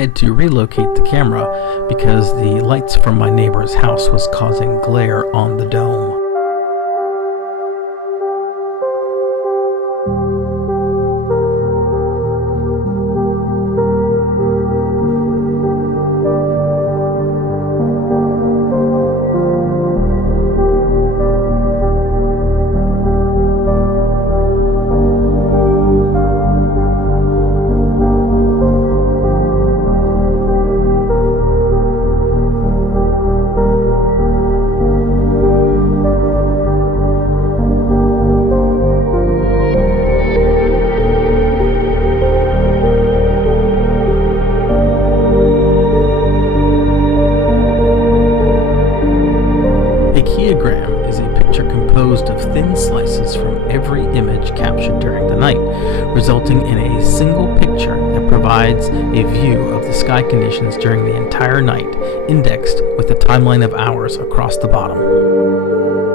had to relocate the camera because the lights from my neighbor's house was causing glare on the dome. A keogram is a picture composed of thin slices from every image captured during the night, resulting in a single picture that provides a view of the sky conditions during the entire night, indexed with a timeline of hours across the bottom.